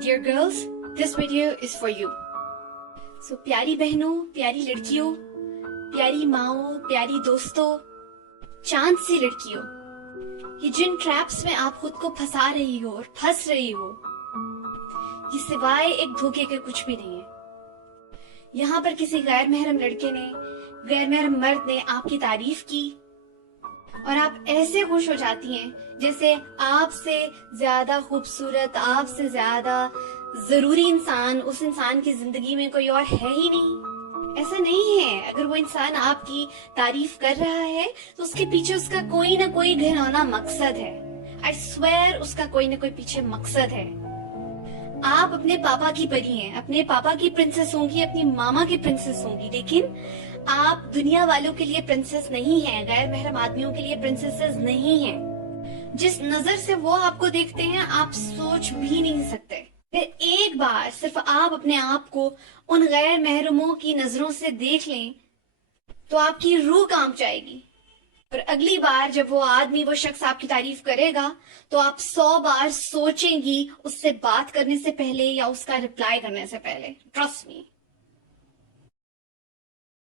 Dear girls, this video is for you. So प्यारी बहनों, प्यारी लड़कियों, प्यारी माओ, प्यारी दोस्तों, चांद सी लड़कियों, ये जिन ट्रैप्स में आप खुद को फंसा रही हो और फंस रही हो, ये सिवाय एक धोखे के कुछ भी नहीं है। यहाँ पर किसी गैर महरम लड़के ने, गैर महरम मर्द ने आपकी तारीफ की और आप ऐसे खुश हो जाती हैं जैसे आपसे ज्यादा खूबसूरत, आपसे ज्यादा जरूरी इंसान उस इंसान की जिंदगी में कोई और है ही नहीं। ऐसा नहीं है। अगर वो इंसान आपकी तारीफ कर रहा है तो उसके पीछे उसका कोई ना कोई घिनौना मकसद है। आई स्वेयर उसका कोई ना कोई पीछे मकसद है। आप अपने पापा की परी हैं, अपने पापा की प्रिंसेस होंगी, अपनी मामा की प्रिंसेस होंगी, लेकिन आप दुनिया वालों के लिए प्रिंसेस नहीं हैं, गैर महरम आदमियों के लिए प्रिंसेसेस नहीं हैं। जिस नजर से वो आपको देखते हैं आप सोच भी नहीं सकते। फिर एक बार सिर्फ आप अपने आप को उन गैर महरमों की नजरों से देख लें तो आपकी रूह कांप जाएगी। और अगली बार जब वो आदमी, वो शख्स आपकी तारीफ करेगा तो आप 100 बार सोचेंगी उससे बात करने से पहले या उसका रिप्लाई करने से पहले। Trust me.